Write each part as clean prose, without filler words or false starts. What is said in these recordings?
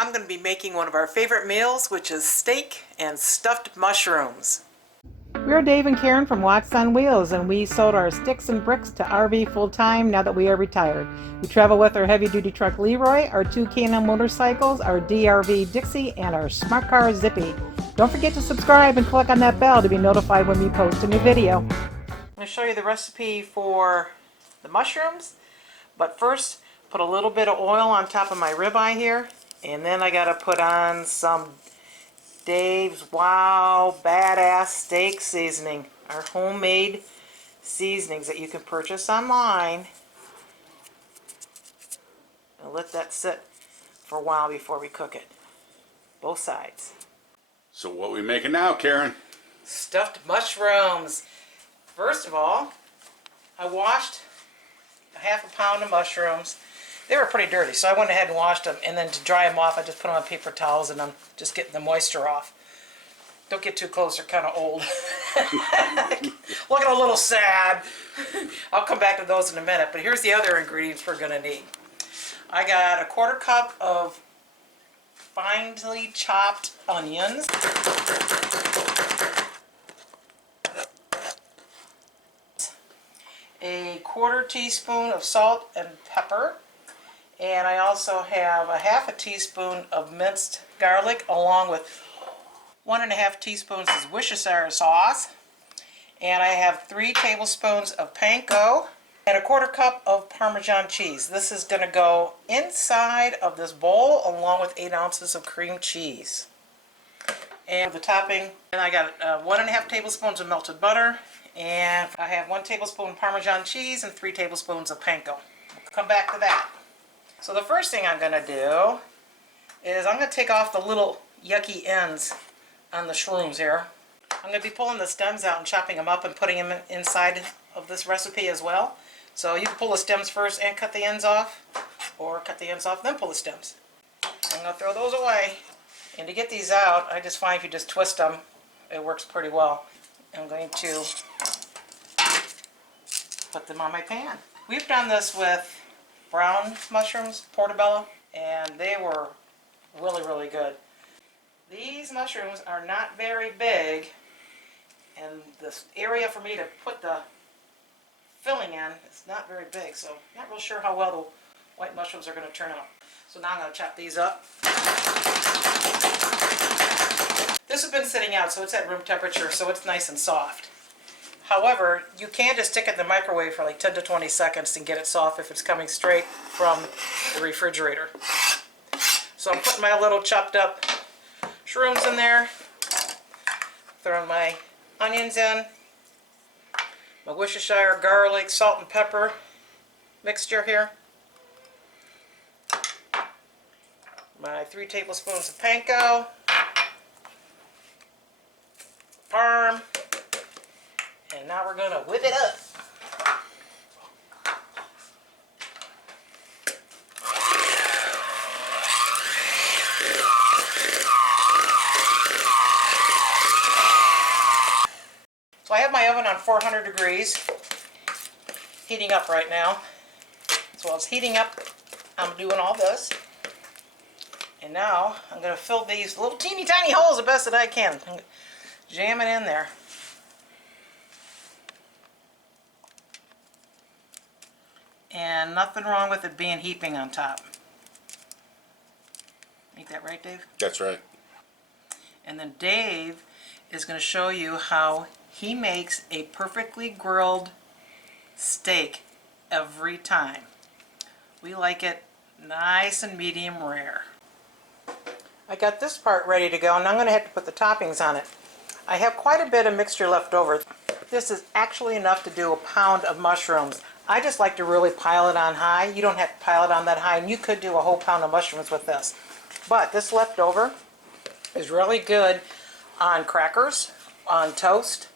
I'm going to be making one of our favorite meals, which is steak and stuffed mushrooms. We're Dave and Karen from Watts on Wheels, and we sold our sticks and bricks to RV full-time now that we are retired. We travel with our heavy-duty truck Leroy, our 2 K&N motorcycles, our DRV Dixie, and our smart car Zippy. Don't forget to subscribe and click on that bell to be notified when we post a new video. I'm going to show you the recipe for the mushrooms, but first put a little bit of oil on top of my ribeye here, and then I got to put on some Dave's Wow Badass Steak Seasoning, our homemade seasonings that you can purchase online. And let that sit for a while before we cook it. Both sides. So what are we making now, Karen? Stuffed mushrooms. First of all, I washed a half a pound of mushrooms. They were pretty dirty, so I went ahead and washed them, and then to dry them off, I just put them on paper towels, and I'm just getting the moisture off. Don't get too close, they're kind of old. Looking a little sad. I'll come back to those in a minute, but here's the other ingredients we're going to need. I got a 1/4 cup of finely chopped onions. A 1/4 teaspoon of salt and pepper. And I also have a 1/2 teaspoon of minced garlic, along with 1½ teaspoons of Worcestershire sauce. And I have 3 tablespoons of panko and a 1/4 cup of Parmesan cheese. This is going to go inside of this bowl along with 8 ounces of cream cheese. And for the topping, and I got 1½ tablespoons of melted butter, and I have 1 tablespoon Parmesan cheese and 3 tablespoons of panko. We'll come back to that. So the first thing I'm going to do is I'm going to take off the little yucky ends on the shrooms here. I'm going to be pulling the stems out and chopping them up and putting them inside of this recipe as well. So you can pull the stems first and cut the ends off, or cut the ends off then pull the stems. I'm going to throw those away. And to get these out, I just find if you just twist them, it works pretty well. I'm going to put them on my pan. We've done this with brown mushrooms, portobello, and they were really, really good. These mushrooms are not very big, and this area for me to put the filling in is not very big, so I'm not real sure how well the white mushrooms are going to turn out. So now I'm going to chop these up. This has been sitting out, so it's at room temperature, so it's nice and soft. However, you can just stick it in the microwave for like 10 to 20 seconds and get it soft if it's coming straight from the refrigerator. So I'm putting my little chopped up shrooms in there, throwing my onions in, my Worcestershire garlic, salt and pepper mixture here, my 3 tablespoons of panko, parm, and now we're going to whip it up. So I have my oven on 400 degrees, heating up right now. So while it's heating up, I'm doing all this. And now I'm going to fill these little teeny tiny holes the best that I can. Jam it in there. And nothing wrong with it being heaping on top. Ain't that right, Dave? That's right. And then Dave is going to show you how he makes a perfectly grilled steak every time. We like it nice and medium rare. I got this part ready to go, and I'm going to have to put the toppings on it. I have quite a bit of mixture left over. This is actually enough to do a pound of mushrooms. I just like to really pile it on high. You don't have to pile it on that high, and you could do a whole pound of mushrooms with this. But this leftover is really good on crackers, on toast,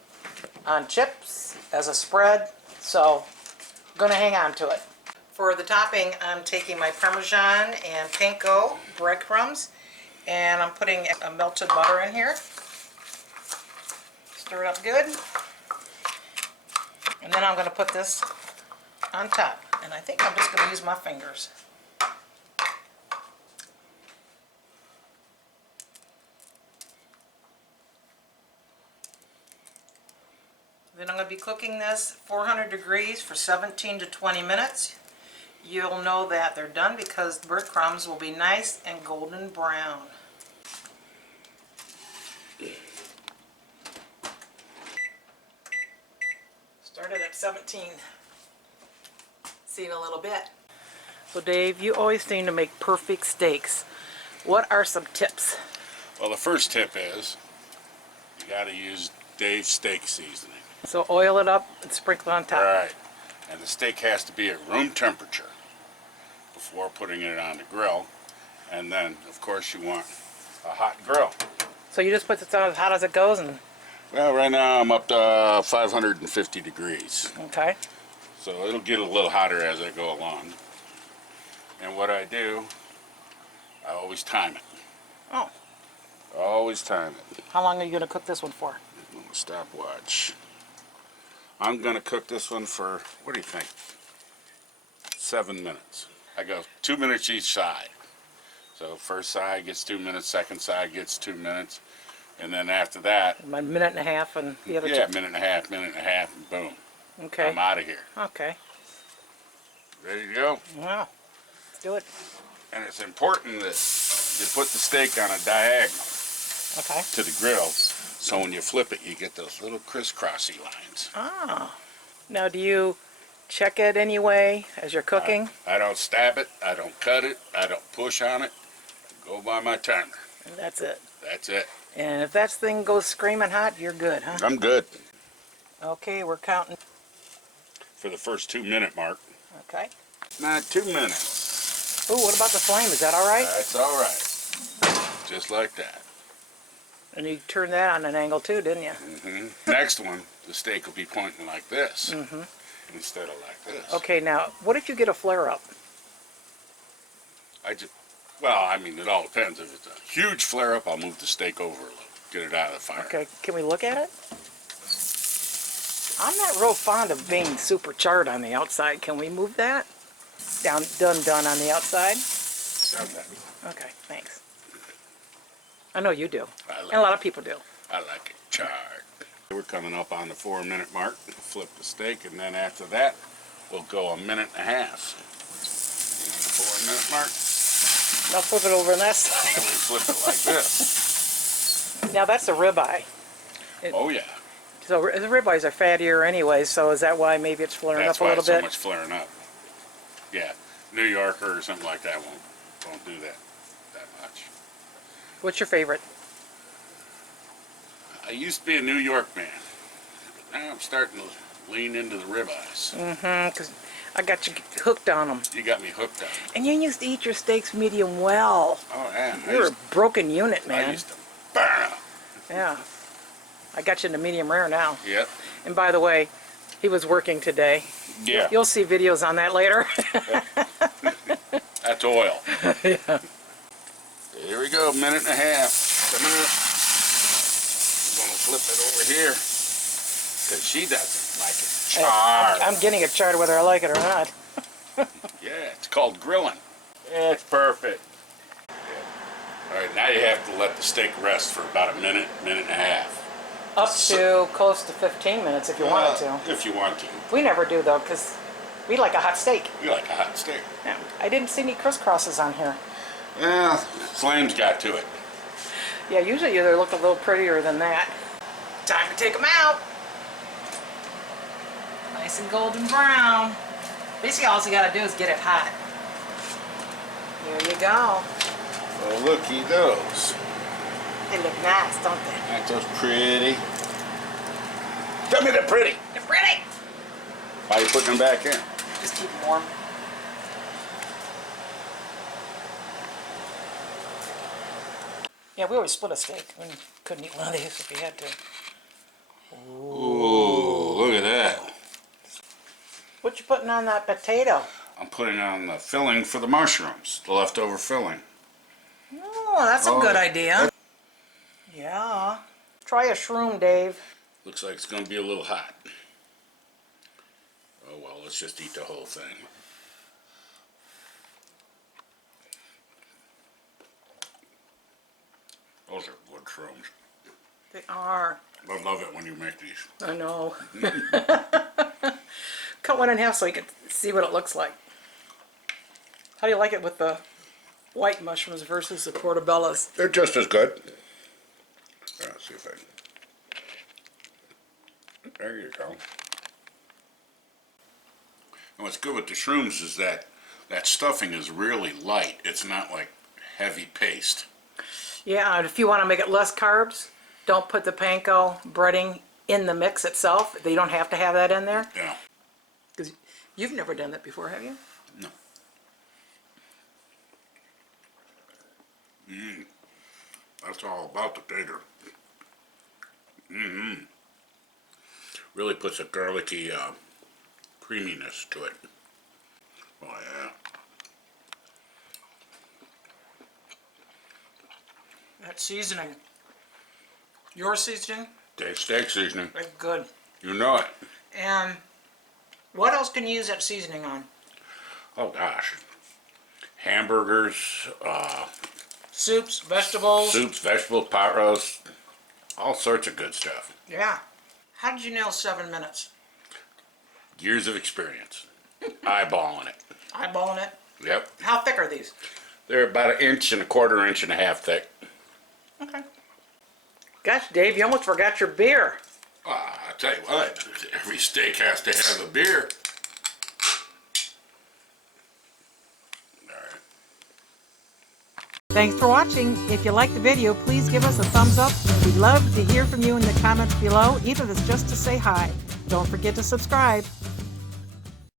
on chips, as a spread. So I'm going to hang on to it. For the topping, I'm taking my Parmesan and panko breadcrumbs, and I'm putting a melted butter in here. Stir it up good. And then I'm going to put this on top. And I think I'm just going to use my fingers. Then I'm going to be cooking this 400 degrees for 17 to 20 minutes. You'll know that they're done because the breadcrumbs will be nice and golden brown. Started at 17. See in a little bit. So Dave, you always seem to make perfect steaks. What are some tips? Well, the first tip is you got to use Dave's steak seasoning. So oil it up and sprinkle it on top. All right. And the steak has to be at room temperature before putting it on the grill. And then, of course, you want a hot grill. So you just put it on as hot as it goes and... Well, right now I'm up to 550 degrees. Okay. So it'll get a little hotter as I go along. And what I do, I always time it. Oh. Always time it. How long are you going to cook this one for? Stopwatch. I'm going to cook this one for, what do you think? 7 minutes. I go 2 minutes each side. So first side gets 2 minutes, second side gets 2 minutes. And then after that, A minute and a half and the other yeah, two? minute and a half, and boom. Okay. I'm out of here. Okay. Ready to go? Wow. Let's do it. And it's important that you put the steak on a diagonal Okay. to the grill, so when you flip it, you get those little crisscrossy lines. Ah. Now do you check it anyway as you're cooking? I don't stab it, I don't cut it, I don't push on it. Go by my timer. And that's it. That's it. And if that thing goes screaming hot, you're good, huh? I'm good Okay, we're counting. for the first 2 minute mark. Okay. Not 2 minutes. Ooh, what about the flame? Is that all right? That's all right. Just like that. And you turned that on an angle too, didn't you? Next one, the steak will be pointing like this instead of like this. Okay, now, what if you get a flare-up? Well, I mean, it all depends. If it's a huge flare-up, I'll move the steak over a little, get it out of the fire. Okay, can we look at it? I'm not real fond of being super charred on the outside. Can we move that? Done on the outside? Okay. Okay, thanks. I know you do. I like And a lot of people do. I like it charred. We're coming up on the 4 minute mark. Flip the steak, and then after that, we'll go a minute and a half. 4 minute mark. Now flip it over on that And side. we flip it like this. Now that's a ribeye. Oh yeah. So the ribeyes are fattier anyway, so is that why maybe it's flaring That's up a why little it's so bit? much flaring up. Yeah, New Yorker or something like that won't do that much. What's your favorite? I used to be a New York man, but now I'm starting to lean into the ribeyes. Because I got you hooked on them. You got me hooked up. And you used to eat your steaks medium well. Oh yeah, You're a broken unit, I man. used to burn them. Yeah. I got you into medium rare now. Yep. And by the way, he was working today. Yeah. You'll see videos on that later. That's oil. Yeah. Here we go, minute and a half. Coming up. I'm gonna flip it over here because she doesn't like it charred. I'm getting it charred whether I like it or not. Yeah, it's called grilling. Yeah, it's perfect. All right, now you have to let the steak rest for about a minute, minute and a half. Up to close to 15 minutes if you wanted to. If you want to. We never do though, because we like a hot steak. You like a hot steak. Yeah. I didn't see any crisscrosses on here. Yeah, flames got to it. Yeah, usually they look a little prettier than that. Time to take them out. Nice and golden brown. Basically all you gotta do is get it hot. There you go. Well, looky those. They look nice, don't they? Aren't those pretty? Tell me they're pretty. They're pretty. Why are you putting them back in? Just keep them warm. Yeah, we always split a steak. We couldn't eat one of these if we had to. Ooh, look at that. What you putting on that potato? I'm putting on the filling for the mushrooms, the leftover filling. Oh, that's a good idea. Yeah. Try a shroom, Dave. Looks like it's going to be a little hot. Oh well, let's just eat the whole thing. Those are good shrooms. They are. I love it when you make these. I know. Cut one in half so you can see what it looks like. How do you like it with the white mushrooms versus the portobellos? They're just as good. Let's see if I can. There you go. And what's good with the shrooms is that stuffing is really light. It's not like heavy paste. Yeah, and if you want to make it less carbs, don't put the panko breading in the mix itself. You don't have to have that in there. Yeah. Because you've never done that before, have you? No. That's all about the tater. Really puts a garlicky creaminess to it. Oh yeah. That seasoning. Your seasoning? Steak seasoning. That's good. You know it. And what else can you use that seasoning on? Oh gosh. Hamburgers, Soups, vegetables. soups, vegetables, pot roast, all sorts of good stuff. Yeah. How did you nail 7 minutes? Years of experience. Eyeballing it. Eyeballing it? Yep. How thick are these? They're about 1 1/4 inches, 1.5 inches thick. Okay. Gosh, Dave, you almost forgot your beer. I tell you what, every steak has to have a beer. Alright. Thanks for watching. If you liked the video, please give us a thumbs up. We'd love to hear from you in the comments below, even if it's just to say hi. Don't forget to subscribe.